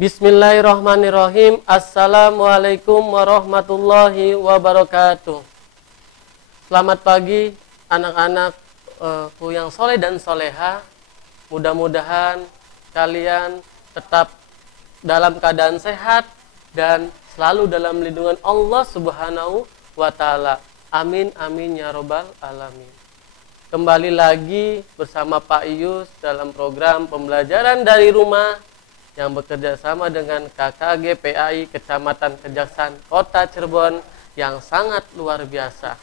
Bismillahirrahmanirrahim. Assalamualaikum warahmatullahi wabarakatuh. Selamat pagi anak-anakku yang soleh dan soleha. Mudah-mudahan kalian tetap dalam keadaan sehat dan selalu dalam lindungan Allah Subhanahu wa Ta'ala. Amin amin ya robbal alamin. Kembali lagi bersama Pak Iyus dalam program pembelajaran dari rumah yang bekerja sama dengan KKG PAI Kecamatan Kejaksan Kota Cirebon yang sangat luar biasa.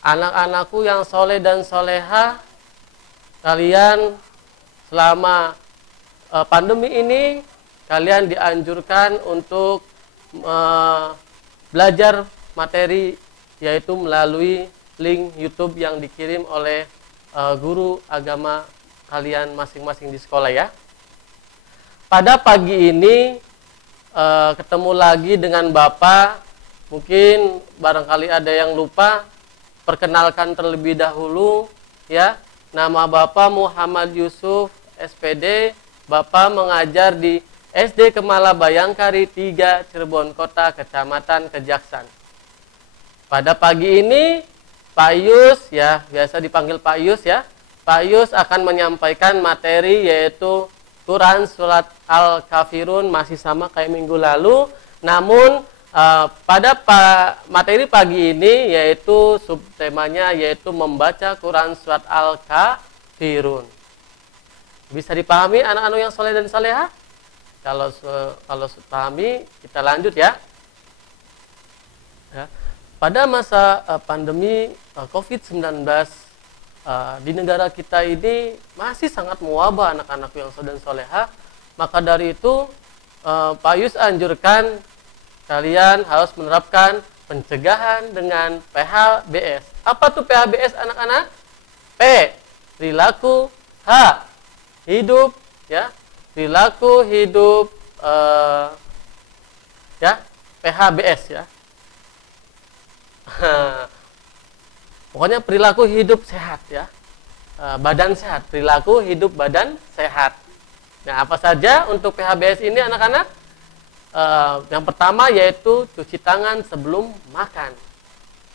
Anak-anakku yang soleh dan soleha, kalian selama pandemi ini kalian dianjurkan untuk belajar materi, yaitu melalui link YouTube yang dikirim oleh guru agama kalian masing-masing di sekolah ya. Pada pagi ini ketemu lagi dengan Bapak. Mungkin barangkali ada yang lupa, perkenalkan terlebih dahulu ya. Nama Bapak Muhammad Yusuf SPD. Bapak mengajar di SD Kemala Bayangkari 3 Cirebon Kota Kecamatan Kejaksan. Pada pagi ini Pak Yus ya, biasa dipanggil Pak Yus ya. Pak Yus akan menyampaikan materi yaitu Quran Surat Al-Kafirun, masih sama kayak minggu lalu. Namun pada materi pagi ini yaitu subtemanya yaitu membaca Quran Surat Al-Kafirun. Bisa dipahami anak-anak yang soleh dan soleha? Kalau pahami, kita lanjut ya. Pada masa pandemi COVID-19 di negara kita ini masih sangat mewabah anak-anak yang soleh dan soleha. Maka dari itu Pak Yus anjurkan kalian harus menerapkan pencegahan dengan PHBS. Apa tuh PHBS anak-anak? P, perilaku. H, hidup ya. Perilaku hidup ya, PHBS ya. Pokoknya perilaku hidup sehat ya, badan sehat, perilaku hidup badan sehat. Nah, apa saja untuk PHBS ini anak-anak? Yang pertama yaitu cuci tangan sebelum makan.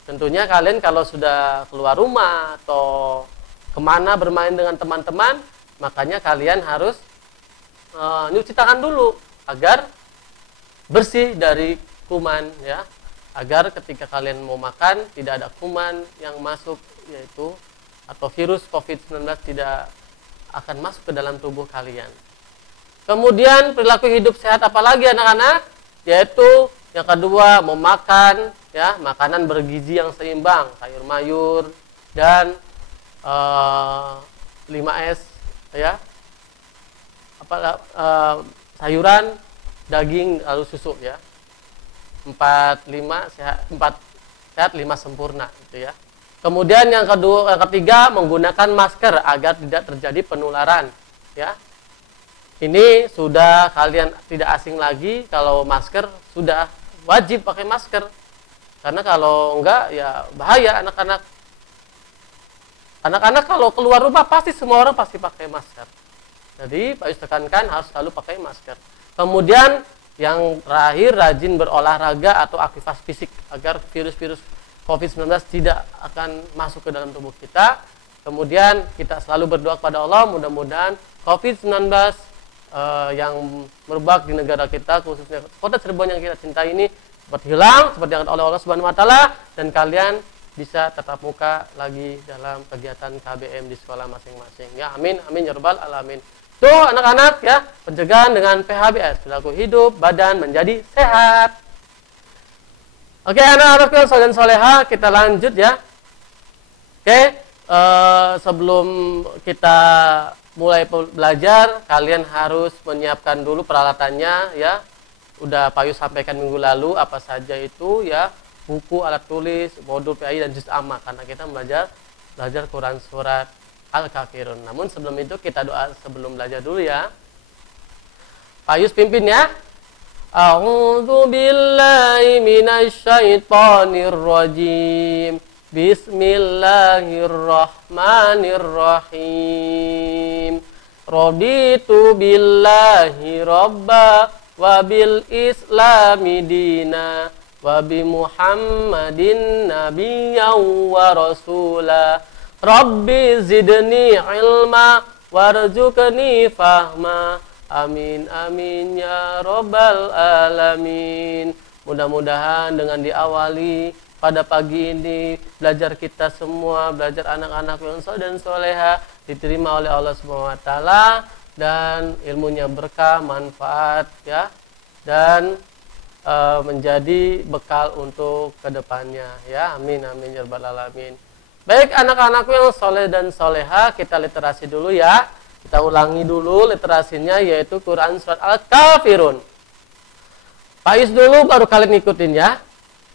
Tentunya kalian kalau sudah keluar rumah atau kemana bermain dengan teman-teman, makanya kalian harus nyuci tangan dulu agar bersih dari kuman ya. Agar ketika kalian mau makan tidak ada kuman yang masuk yaitu atau virus COVID-19 tidak akan masuk ke dalam tubuh kalian. Kemudian perilaku hidup sehat apalagi anak-anak? Yaitu yang kedua memakan ya, makanan bergizi yang seimbang, sayur mayur dan 5S ya. Sayuran, daging lalu susu ya. 4 sehat 5 sempurna gitu ya. Kemudian yang ketiga menggunakan masker agar tidak terjadi penularan ya. Ini sudah kalian tidak asing lagi, kalau masker sudah wajib pakai masker. Karena kalau enggak ya bahaya anak-anak. Anak-anak kalau keluar rumah pasti semua orang pasti pakai masker. Jadi Pak Yus tekankan harus selalu pakai masker. Kemudian yang terakhir, rajin berolahraga atau aktivitas fisik agar virus-virus COVID-19 tidak akan masuk ke dalam tubuh kita. Kemudian kita selalu berdoa kepada Allah, mudah-mudahan COVID-19 yang merebak di negara kita, khususnya kota Cirebon yang kita cintai ini, cepat hilang, seperti yang oleh Allah Subhanahu wa Ta'ala, dan kalian bisa tetap muka lagi dalam kegiatan KBM di sekolah masing-masing. Ya, amin, amin, ya rabbal alamin. Tuh anak-anak ya, pencegahan dengan PHBS, perilaku hidup badan menjadi sehat. Oke anak-anak yang soleh dan soleha, kita lanjut ya. Oke, sebelum kita mulai belajar, kalian harus menyiapkan dulu peralatannya ya. Udah Pak Yus sampaikan minggu lalu apa saja itu ya, buku, alat tulis, modul PAI dan juz amma, karena kita belajar Quran Surat Al-Kafirun. Namun sebelum itu kita doa sebelum belajar dulu ya. Pak Yus pimpin ya. A'udzu billahi minasyaitonir rajim. Bismillahirrahmanirrahim. Raditu billahi robba wa bil islami dina wa bi Muhammadin nabiyyan wa rasula. Rabbi zidni ilma warzuqni fahma. Amin amin ya robbal alamin. Mudah-mudahan dengan diawali pada pagi ini belajar kita semua, belajar anak-anak yang soleh dan soleha diterima oleh Allah Subhanahu wa taala dan ilmunya berkah, manfaat ya, dan menjadi bekal untuk kedepannya ya. Amin amin ya rabbal alamin. Baik anak-anakku yang soleh dan soleha, kita literasi dulu ya. Kita ulangi dulu literasinya, yaitu Quran surat Al-Kafirun. Pais dulu baru kalian ikutin ya.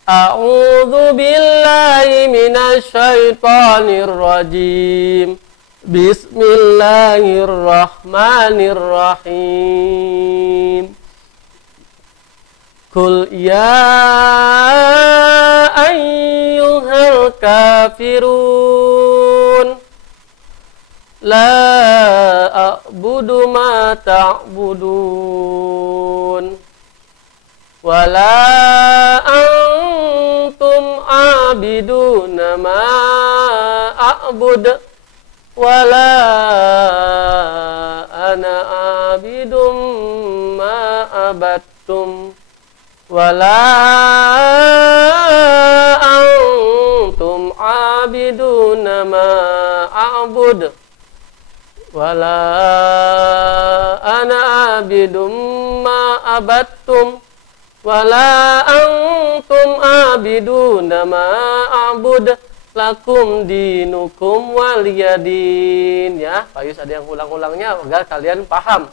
A'udzu billahi minasyaitonir rajim. Bismillahirrahmanirrahim. Qul ya ayyuhal kafirun la a'budu ma ta'budun wala antum abiduna ma a'bud wala ana abidum ma abattum wala antum abiduna ma a'bud wala ana abidum ma abattum wala antum abiduna ma a'bud lakum dinukum waliyadin ya. Pak Yus ada yang ulang-ulangnya agar kalian paham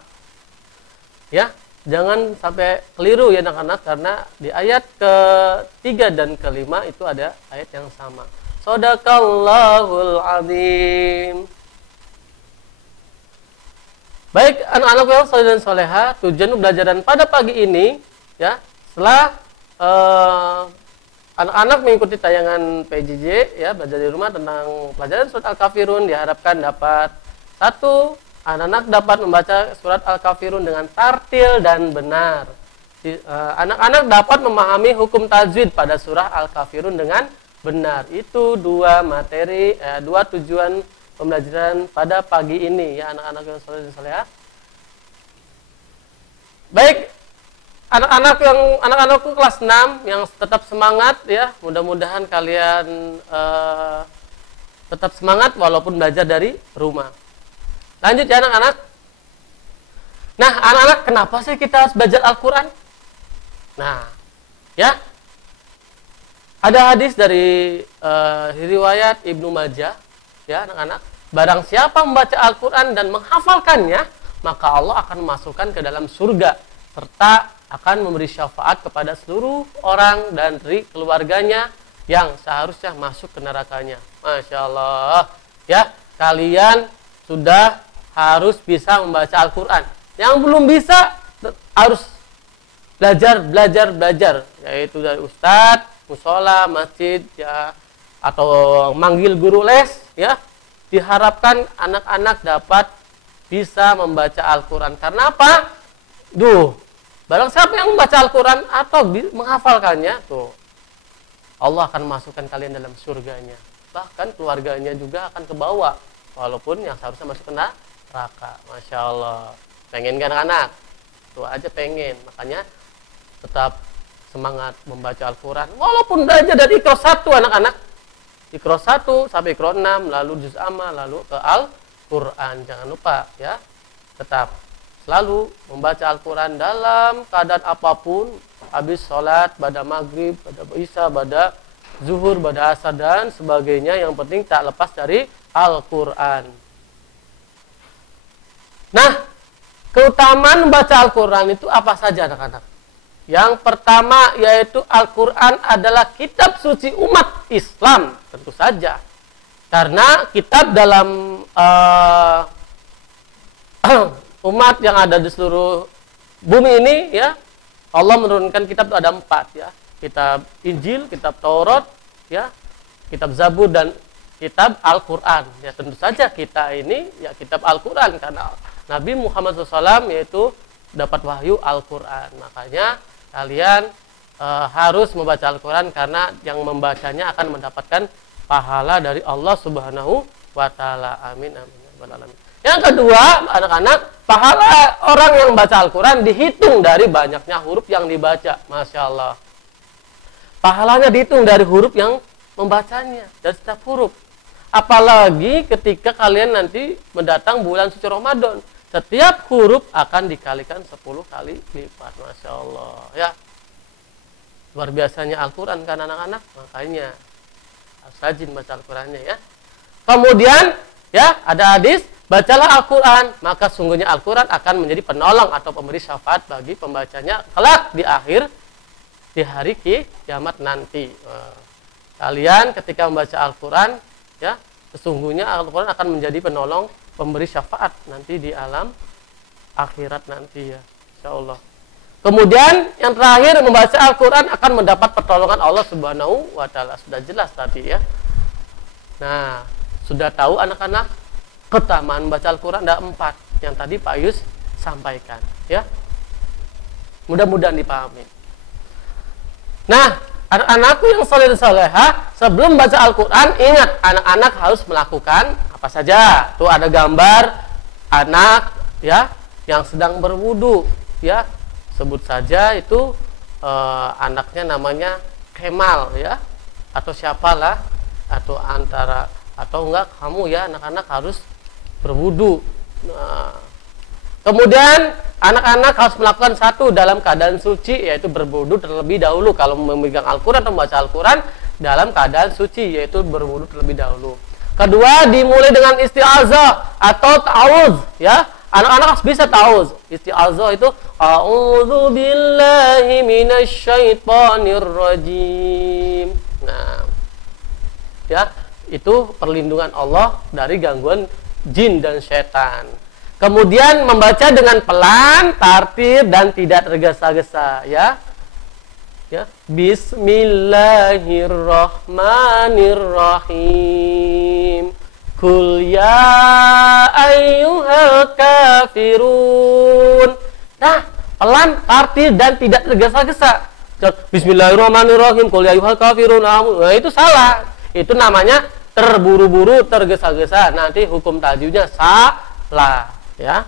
ya, jangan sampai keliru ya anak-anak, karena di ayat ke-3 dan ke-5 itu ada ayat yang sama. Shadaqallahul azim. Baik anak-anak yang soleh dan soleha, tujuan pembelajaran pada pagi ini ya, setelah anak-anak mengikuti tayangan PJJ ya, belajar di rumah tentang pelajaran surat Al-Kafirun, diharapkan dapat satu, anak-anak dapat membaca surat Al-Kafirun dengan tartil dan benar. Anak-anak dapat memahami hukum tajwid pada surah Al-Kafirun dengan benar. Itu dua materi, dua tujuan pembelajaran pada pagi ini ya anak-anak yang soleh dan soleha. Baik, anak-anakku kelas 6 yang tetap semangat ya, mudah-mudahan kalian tetap semangat walaupun belajar dari rumah. Lanjut ya anak-anak. Nah anak-anak, kenapa sih kita harus belajar Al-Quran? Nah ya, ada hadis dari riwayat Ibnu Majah ya anak-anak. Barang siapa membaca Al-Quran dan menghafalkannya, maka Allah akan memasukkan ke dalam surga serta akan memberi syafaat kepada seluruh orang dan dari keluarganya yang seharusnya masuk ke nerakanya. Masya Allah ya, kalian sudah harus bisa membaca Al-Quran. Yang belum bisa harus belajar, yaitu dari ustadz, musola, masjid ya, atau manggil guru les ya. Diharapkan anak-anak dapat bisa membaca Al-Quran. Karena apa? Barang siapa yang membaca Al-Quran atau menghafalkannya, tuh Allah akan masukkan kalian dalam surganya. Bahkan keluarganya juga akan ke bawah, walaupun yang seharusnya masuk ke neraka. Masya Allah. Pengen kan anak-anak? Tuh aja pengen. Makanya tetap semangat membaca Al-Quran. Walaupun belajar dari Iqra 1 anak-anak. Iqra 1 sampai Iqra 6, lalu Juz Amma, lalu ke Al-Quran. Jangan lupa ya. Tetap selalu membaca Al-Quran dalam keadaan apapun. Habis sholat, pada maghrib, pada isya, pada zuhur, pada asar, dan sebagainya. Yang penting tak lepas dari Al-Quran. Nah, keutamaan membaca Al-Quran itu apa saja anak-anak? Yang pertama yaitu Al-Quran adalah kitab suci umat Islam, tentu saja. Karena kitab dalam umat yang ada di seluruh bumi ini ya, Allah menurunkan kitab itu ada 4 ya. Kitab Injil, kitab Taurat ya, kitab Zabur dan kitab Al-Quran. Ya tentu saja kita ini ya kitab Al-Quran karena Nabi Muhammad SAW yaitu dapat wahyu Al-Quran. Makanya kalian harus membaca Al-Quran karena yang membacanya akan mendapatkan pahala dari Allah Subhanahu wa Ta'ala. Amin amin. Yang kedua, anak-anak, pahala orang yang membaca Al-Quran dihitung dari banyaknya huruf yang dibaca. Masya Allah. Pahalanya dihitung dari huruf yang membacanya, dari setiap huruf. Apalagi ketika kalian nanti mendatang bulan suci Ramadan. Setiap huruf akan dikalikan 10 kali lipat. Masya Allah. Ya. Luar biasanya Al-Quran kan anak-anak. Makanya harus rajin baca Al-Qurannya ya. Kemudian ya ada hadis, bacalah Al-Quran, maka sungguhnya Al-Quran akan menjadi penolong atau pemberi syafaat bagi pembacanya kelak di akhir di hari kiamat nanti. Kalian ketika membaca Al-Quran ya, sesungguhnya Al-Quran akan menjadi penolong pemberi syafaat nanti di alam akhirat nanti ya, insyaallah. Kemudian yang terakhir, membaca Al-Quran akan mendapat pertolongan Allah Subhanahu wa Ta'ala. Sudah jelas tadi ya. Nah, sudah tahu anak-anak keutamaan membaca Al-Quran ada 4 yang tadi Pak Yus sampaikan ya. Mudah-mudahan dipahami. Nah, anak-anakku yang saleh dan salehah, sebelum baca Al-Quran ingat anak-anak harus melakukan apa saja. Tuh ada gambar anak ya yang sedang berwudu ya. Sebut saja itu anaknya namanya Kemal ya, atau siapalah, atau antara atau enggak kamu ya, anak-anak harus berwudu. Nah, kemudian anak-anak harus melakukan satu dalam keadaan suci, yaitu berwudu terlebih dahulu. Kalau memegang Al-Quran atau membaca Al-Quran dalam keadaan suci, yaitu berwudu terlebih dahulu. Kedua, dimulai dengan isti'azah atau ta'awudz ya. Anak-anak harus bisa ta'awudz. Isti'azah itu a'udzu billahi minasyaitonir rajim. Nah, ya, itu perlindungan Allah dari gangguan jin dan setan. Kemudian membaca dengan pelan, tartil dan tidak tergesa-gesa ya. Ya, bismillahirrahmanirrahim. Kul ya ayyuhal kafirun. Nah, pelan, tartil dan tidak tergesa-gesa. Bismillahirrahmanirrahim. Kul ya ayyuhal kafirun. Nah, itu salah. Itu namanya terburu-buru, tergesa-gesa. Nanti hukum tajwidnya salah, ya.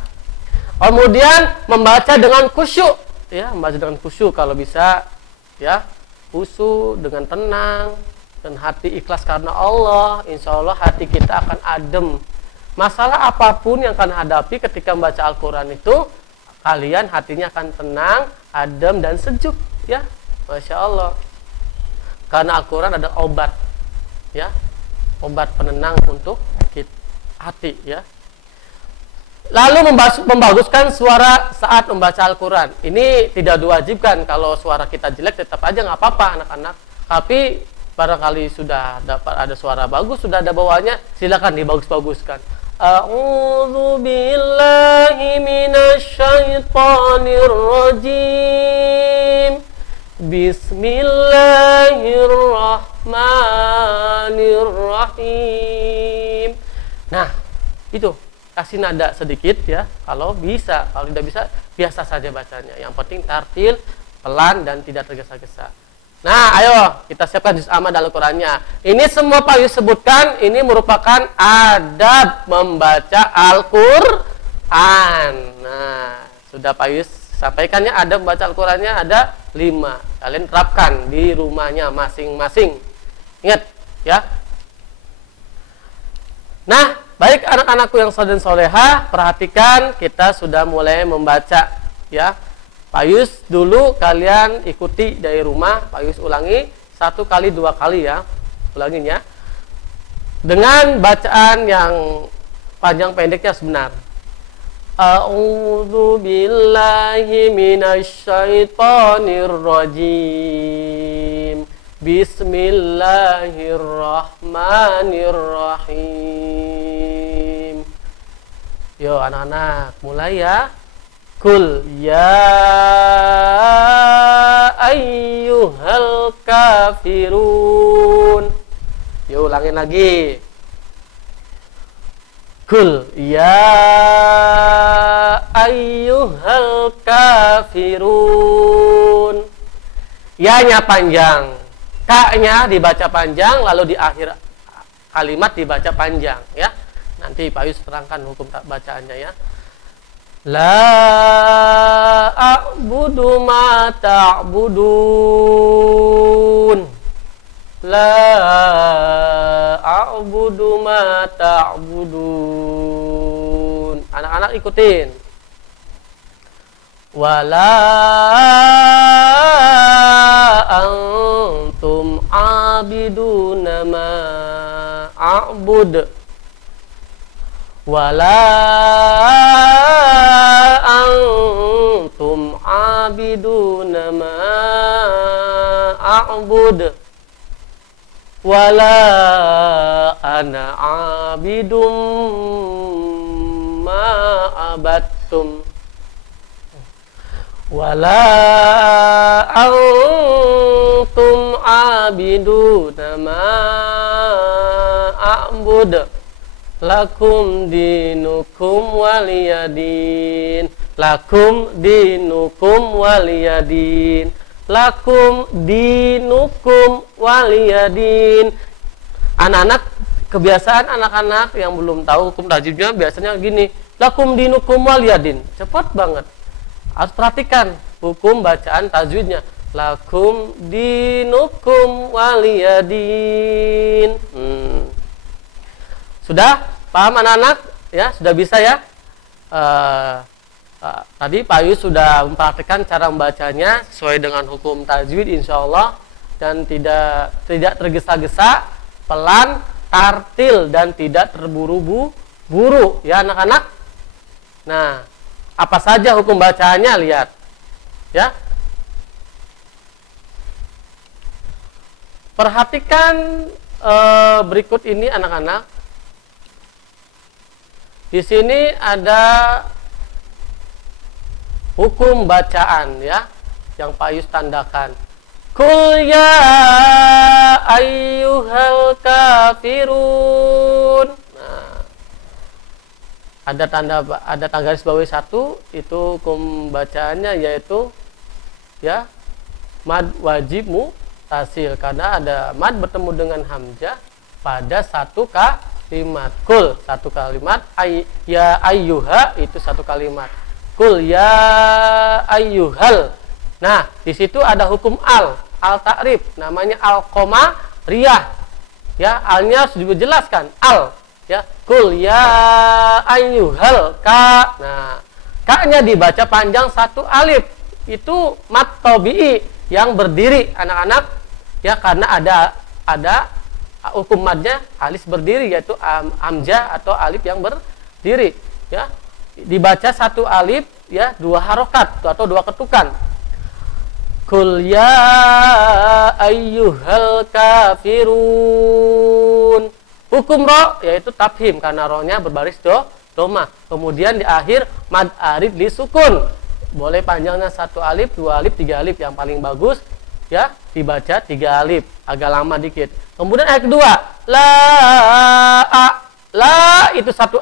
Kemudian membaca dengan khusyuk, ya, membaca dengan khusyuk kalau bisa, ya, khusyuk dengan tenang dan hati ikhlas karena Allah. Insya Allah hati kita akan adem. Masalah apapun yang kalian hadapi ketika membaca Al-Quran itu, kalian hatinya akan tenang, adem dan sejuk, ya, Masya Allah. Karena Al-Quran ada obat, ya, obat penenang untuk hati ya. Lalu membaguskan suara saat membaca Al-Quran. Ini tidak diwajibkan. Kalau suara kita jelek tetap aja nggak apa-apa anak-anak. Tapi barangkali sudah dapat ada suara bagus, sudah ada bawaannya, silakan dibagus-baguskan. A'udzu billahi minasyaitonir rajim. Bismillahirrahmanirrahim. Nah, itu kasih nada sedikit ya, kalau bisa. Kalau tidak bisa, biasa saja bacanya. Yang penting tartil, pelan dan tidak tergesa-gesa. Nah, ayo kita siapkan juz amma dalam Al-Qurannya. Ini semua Pak Yus sebutkan, ini merupakan adab membaca Al-Quran. Nah, sudah Pak Yus sampaikannya, adab membaca Al-Qurannya ada 5. Kalian terapkan di rumahnya masing-masing. Ingat ya. Nah, baik anak-anakku yang soleh dan soleha, perhatikan kita sudah mulai membaca ya. Pak Yus dulu kalian ikuti dari rumah, Pak Yus ulangi 1 kali 2 kali ya, ulanginya dengan bacaan yang panjang pendeknya sebenar. A'udzu billahi minasyaitonir rajim. Bismillahirrahmanirrahim. Yo anak-anak, mulai ya. Kul ya ayyuhal kafirun. Yo ulangin lagi. Kul ya ayyuhal kafirun. Ya-nya panjang, ka-nya dibaca panjang, lalu di akhir kalimat dibaca panjang ya. Nanti Pak Yus terangkan hukum bacaannya ya. La a'budu ma ta'budun. La a'budu ma ta'budun. Anak-anak ikutin. Wala antum abiduna ma a'bud. Wala antum abiduna ma a'bud. Wala ana abidum ma abattum. Wala antum abiduna ma a'bud. Lakum dinukum waliyadin. Lakum dinukum waliyadin. Lakum dinukum waliyadin. Anak-anak, kebiasaan anak-anak yang belum tahu hukum tajwidnya biasanya gini. Lakum dinukum waliyadin. Cepat banget. Harus perhatikan hukum bacaan tajwidnya. Lakum dinukum waliyadin. Sudah paham anak-anak? Ya, sudah bisa ya? Tadi Pak Yus sudah mempraktikkan cara membacanya sesuai dengan hukum tajwid insya Allah, dan tidak tergesa-gesa, pelan, tartil, dan tidak terburu-buru ya anak-anak. Nah, apa saja hukum bacaannya, lihat ya. Perhatikan berikut ini anak-anak. Di sini ada hukum bacaan ya yang Pak Yus tandakan. Qul ya ayyuhal kafirun. Nah, ada garis bawahi 1, itu hukum bacaannya yaitu ya mad wajib mutasil karena ada mad bertemu dengan hamzah pada satu kalimat. Kul satu kalimat, ya ayyuha itu satu kalimat. Kul ya ayyuhal. Nah, di situ ada hukum al ta'rif, namanya al qamariyah. Ya, alnya sudah dijelaskan, al ya. Kul ya ayyuhal ka. Nah, ka-nya dibaca panjang satu alif. Itu mad tabi'i yang berdiri anak-anak ya, karena ada hukum madnya alif berdiri, yaitu hamzah atau alif yang berdiri ya. Dibaca satu alif ya, 2 harokat atau 2 ketukan. Qul ya ayyuhal kafirun. Hukum ro yaitu tafhim karena ro-nya berbaris doma. Kemudian di akhir mad arid disukun. Boleh panjangnya 1 alif, 2 alif, 3 alif, yang paling bagus ya dibaca 3 alif, agak lama dikit. Kemudian ayat kedua, la itu satu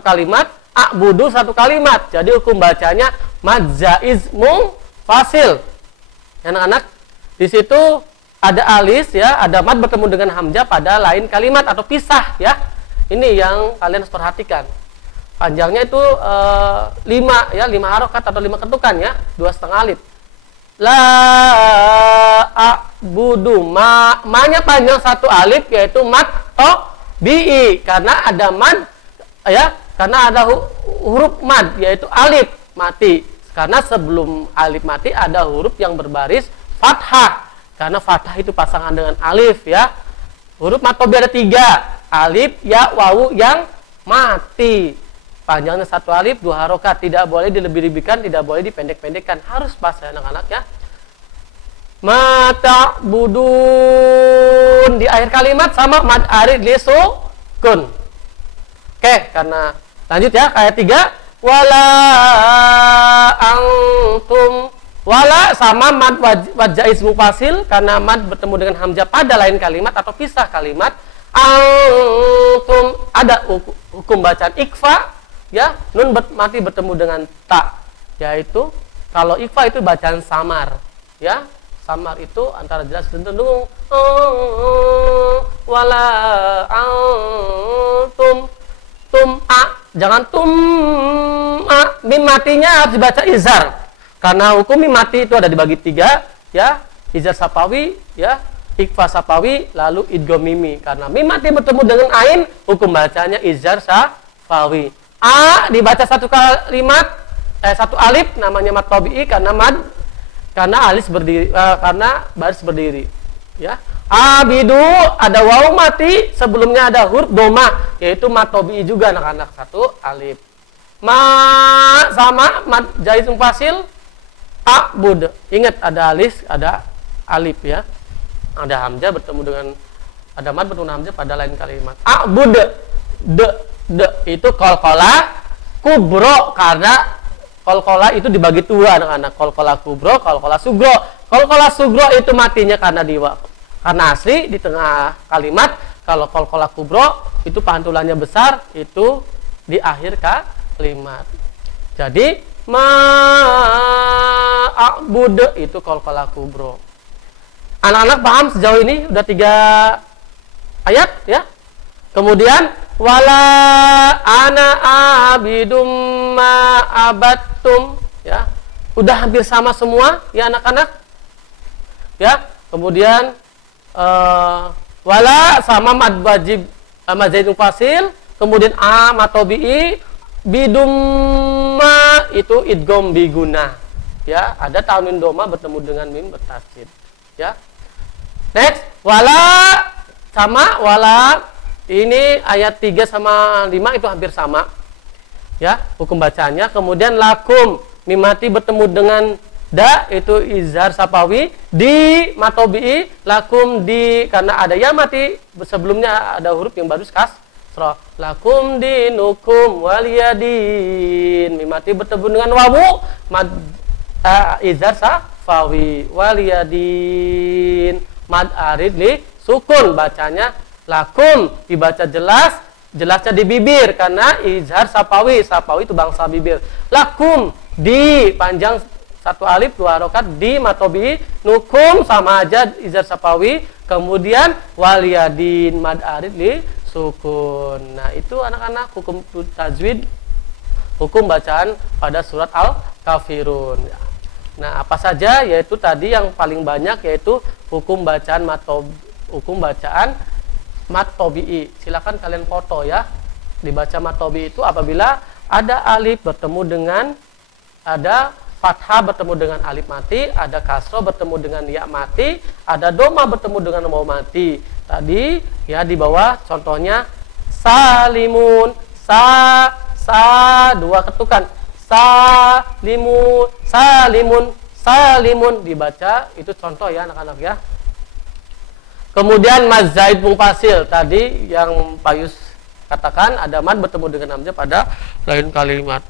kalimat, a'budu satu kalimat. Jadi hukum bacanya mad jaiz munfasil. Anak-anak, di situ ada alis ya, ada mad bertemu dengan hamzah pada lain kalimat atau pisah ya. Ini yang kalian harus perhatikan. Panjangnya itu 5 harokat atau 5 ketukan ya, 2,5 alif. La a'budu ma-nya panjang 1 alif yaitu mad tabi'i karena ada mad ya, karena ada huruf mad yaitu alif mati. Karena sebelum alif mati ada huruf yang berbaris fathah. Karena fathah itu pasangan dengan alif ya. Huruf mad tabi'i ada 3, alif, ya, wawu yang mati. Panjangnya 1 alif, 2 harokat, tidak boleh dilebih-lebihkan, tidak boleh dipendek-pendekkan, harus pas ya anak-anak ya. Mata budun di akhir kalimat sama mad arid lisukun. Oke, karena lanjut ya ayat 3. Wala antum, wala sama mad wajaiz mufasil karena mad bertemu dengan hamzah pada lain kalimat atau pisah kalimat. Antum ada hukum bacaan ikfa, ya, nun mati bertemu dengan ta, yaitu kalau ikfa itu bacaan samar, ya. Samar itu antara jelas dan tendung wala antum jangan tum mim matinya harus dibaca izhar karena hukum mim mati itu ada dibagi 3, ya, izhar sapawi, ya, ikfa sapawi, lalu idgham mimi. Karena mim mati bertemu dengan ain, hukum bacanya izhar sapawi. A dibaca satu kalimat, satu alif namanya mad tabi'i karena alis berdiri, karena baris berdiri, ya. Abidu ada waw mati, sebelumnya ada huruf doma, yaitu mad tabi'i juga anak-anak, satu alif. Sama mad jaiz mufasil, abud. Ingat ada alis, ada alif, ya. Ada hamzah bertemu dengan ada mad bertemu hamzah pada lain kalimat. Abud de itu qalqalah kubro karena qalqalah itu dibagi 2 anak-anak, qalqalah kubro, qalqalah sugro. Qalqalah sugro itu matinya karena karena asli di tengah kalimat. Kalau qalqalah kubro itu pantulannya besar, itu di akhir kalimat. Jadi ma'bud itu qalqalah kubro. Anak-anak paham sejauh ini? Udah 3 ayat, ya. Kemudian wala ana abidum ma abattum, ya. Udah hampir sama semua, ya anak-anak. Ya. Kemudian wala sama mad wajib mad zaid mufasil, kemudian a mad tabi'i, bidum ma itu idgham biguna. Ya, ada tanwin doma bertemu dengan mim bertasydid, ya. Next, wala sama wala ini ayat 3 sama 5 itu hampir sama, ya, hukum bacanya. Kemudian lakum mim mati bertemu dengan da itu izhar sapawi, di matobi'i lakum di karena ada ya mati sebelumnya ada huruf yang baru kasrah, lakum dinukum waliyadin, mim mati bertemu dengan wawu mad izhar sapawi, waliyadin mad arid li sukun, bacanya lakum dibaca jelasnya di bibir karena izhar sapawi itu bangsa bibir. Lakum di panjang 1 alif 2 harokat, di matobi, nukum sama aja izhar sapawi, kemudian waliyadin mad arid li sukun. Nah, itu anak-anak hukum tajwid, hukum bacaan pada surat Al-Kafirun. Nah, apa saja? Yaitu tadi yang paling banyak yaitu hukum bacaan mad tabi'i. Silakan kalian foto, ya. Dibaca mad tabi'i itu apabila ada alif bertemu dengan ada fathah bertemu dengan alif mati, ada kasroh bertemu dengan ya mati, ada doma bertemu dengan waw mati. Tadi, ya, di bawah contohnya salimun, sa 2 ketukan. Salimun dibaca, itu contoh, ya anak-anak, ya. Kemudian mad zaid mufasil tadi yang Pak Yus katakan ada mad bertemu dengan hamzah pada lain kalimat.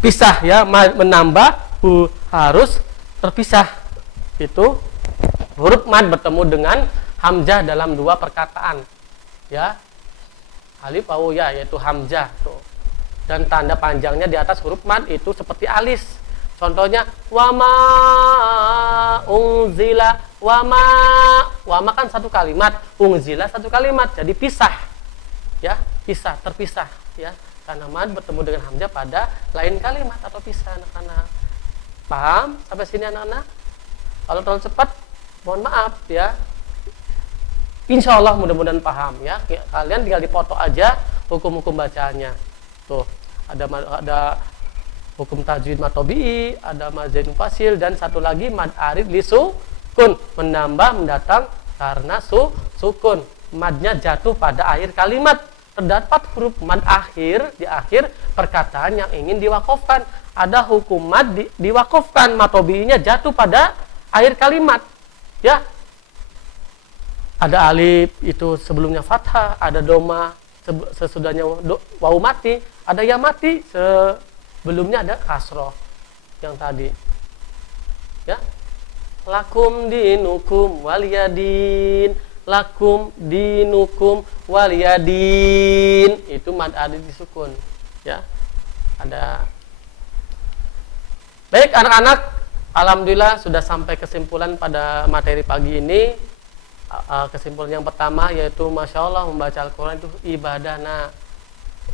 Pisah, ya, menambah harus terpisah. Itu huruf mad bertemu dengan hamzah dalam 2 perkataan, ya. Alif wawu ya yaitu hamzah tuh. Dan tanda panjangnya di atas huruf mad itu seperti alis. Contohnya wama unzila, wama kan 1 kalimat, unzila 1 kalimat, jadi pisah, ya, terpisah, ya, karena mad bertemu dengan hamzah pada lain kalimat atau pisah, anak-anak. Paham sampai sini, anak-anak? Kalau terlalu cepat, mohon maaf, ya. Insya Allah mudah-mudahan paham, ya. Kalian tinggal dipoto aja hukum-hukum bacaannya. Tuh, ada hukum tajwid mad tabi'i, ada mad zaid mufasil, dan satu lagi mad arid li sukun, menambah mendatang karena sukun. Madnya jatuh pada akhir kalimat. Terdapat huruf mad akhir di akhir perkataan yang ingin diwakafkan. Ada hukum mad diwakafkan, mad tabi'inya jatuh pada akhir kalimat, ya. Ada alif itu sebelumnya fathah, ada doma sesudahnya wawu mati, ada ya mati sebelumnya ada kasroh yang tadi, ya. Lakum dinukum waliyadin, lakum dinukum waliyadin. Itu mad adi disukun, ya. Ada. Baik anak-anak, alhamdulillah sudah sampai kesimpulan pada materi pagi ini. Kesimpulan yang pertama yaitu Masya Allah membaca Al-Quran itu ibadah. Nah,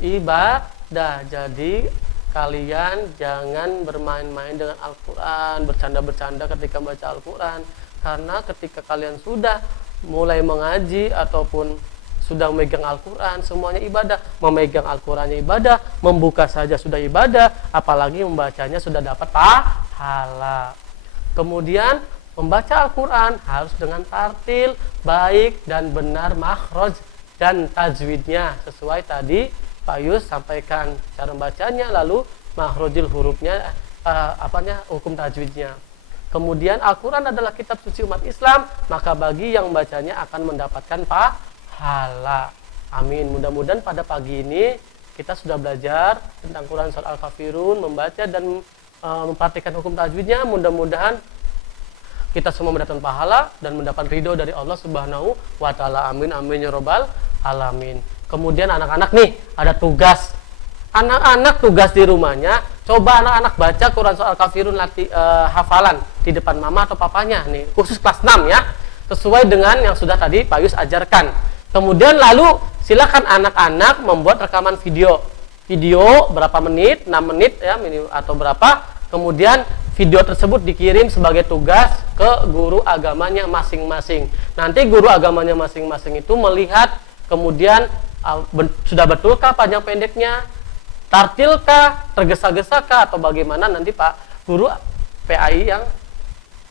ibadah. Jadi kalian jangan bermain-main dengan Al-Quran, bercanda-bercanda ketika membaca Al-Quran. Karena ketika kalian sudah mulai mengaji ataupun sudah memegang Al-Quran, semuanya ibadah. Memegang Al-Qurannya ibadah, membuka saja sudah ibadah, apalagi membacanya sudah dapat pahala. Kemudian membaca Al-Quran harus dengan tartil, baik dan benar makhraj dan tajwidnya. Sesuai tadi Pak Yus sampaikan cara membacanya, lalu makhrajul hurufnya, hukum tajwidnya. Kemudian Al-Quran adalah kitab suci umat Islam, maka bagi yang membacanya akan mendapatkan pahala. Amin. Mudah-mudahan pada pagi ini kita sudah belajar tentang Quran Surat Al-Kafirun, membaca dan mempraktikkan hukum tajwidnya. Mudah-mudahan kita semua mendapatkan pahala dan mendapat ridho dari Allah Subhanahu wa Ta'ala. Amin, amin ya robbal alamin. Kemudian anak-anak nih ada tugas. Anak-anak tugas di rumahnya, coba anak-anak baca Quran Surat Al-Kafirun hafalan di depan mama atau papanya nih, khusus kelas 6 ya, sesuai dengan yang sudah tadi Pak Yus ajarkan. Kemudian lalu silakan anak-anak membuat rekaman video berapa menit, 6 menit ya atau berapa. Kemudian video tersebut dikirim sebagai tugas ke guru agamanya masing-masing. Nanti guru agamanya masing-masing itu melihat kemudian sudah betulkah panjang pendeknya, tartilkah, tergesa-gesakah, atau bagaimana nanti Pak guru PAI yang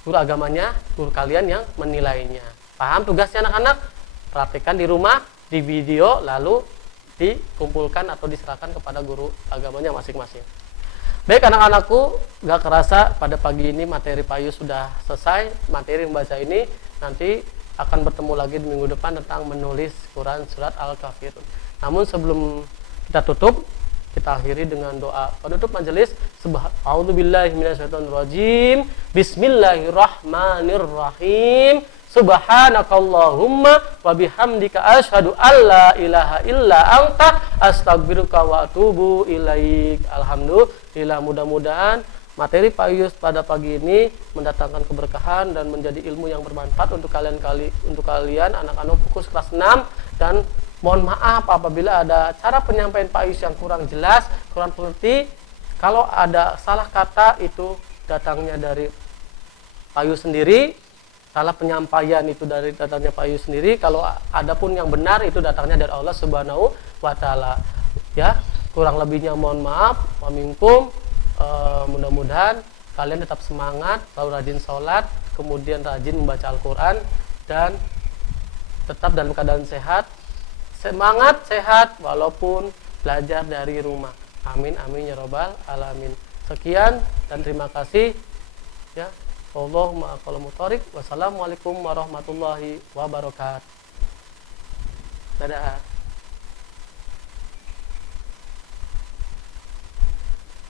guru agamanya, guru kalian yang menilainya. Paham tugasnya anak-anak? Praktikkan di rumah, di video, lalu dikumpulkan atau diserahkan kepada guru agamanya masing-masing. Baik anak-anakku, gak kerasa pada pagi ini materi Pak Yus sudah selesai. Materi membaca ini nanti akan bertemu lagi di minggu depan tentang menulis Quran Surat Al-Kafirun. Namun sebelum kita tutup, kita akhiri dengan doa penutup majelis. A'udzubillahi minasyaitonirrajim. Bismillahirrahmanirrahim. Subhanakallahumma wa bihamdika asyhadu alla ilaha illa anta astaghfiruka wa atubu ilaik. Alhamdulillah, mudah-mudahan materi Pak Yus pada pagi ini mendatangkan keberkahan dan menjadi ilmu yang bermanfaat untuk kalian anak-anak fokus kelas 6. Dan mohon maaf apabila ada cara penyampaian Pak Yus yang kurang jelas, kurang mengerti. Kalau ada salah kata itu datangnya dari Pak Yus sendiri, salah penyampaian itu dari datangnya Pak Yus sendiri. Kalau ada pun yang benar itu datangnya dari Allah Subhanahu wa Ta'ala. Ya, kurang lebihnya mohon maaf. Wa minkum. Mudah-mudahan kalian tetap semangat, selalu rajin sholat, kemudian rajin membaca Al-Quran, dan tetap dalam keadaan sehat. Semangat sehat walaupun belajar dari rumah. Amin, amin ya robbal alamin. Sekian dan terima kasih. Ya, Allahumma aqal muthariq. Wassalamualaikum warahmatullahi wabarakatuh. Dadah.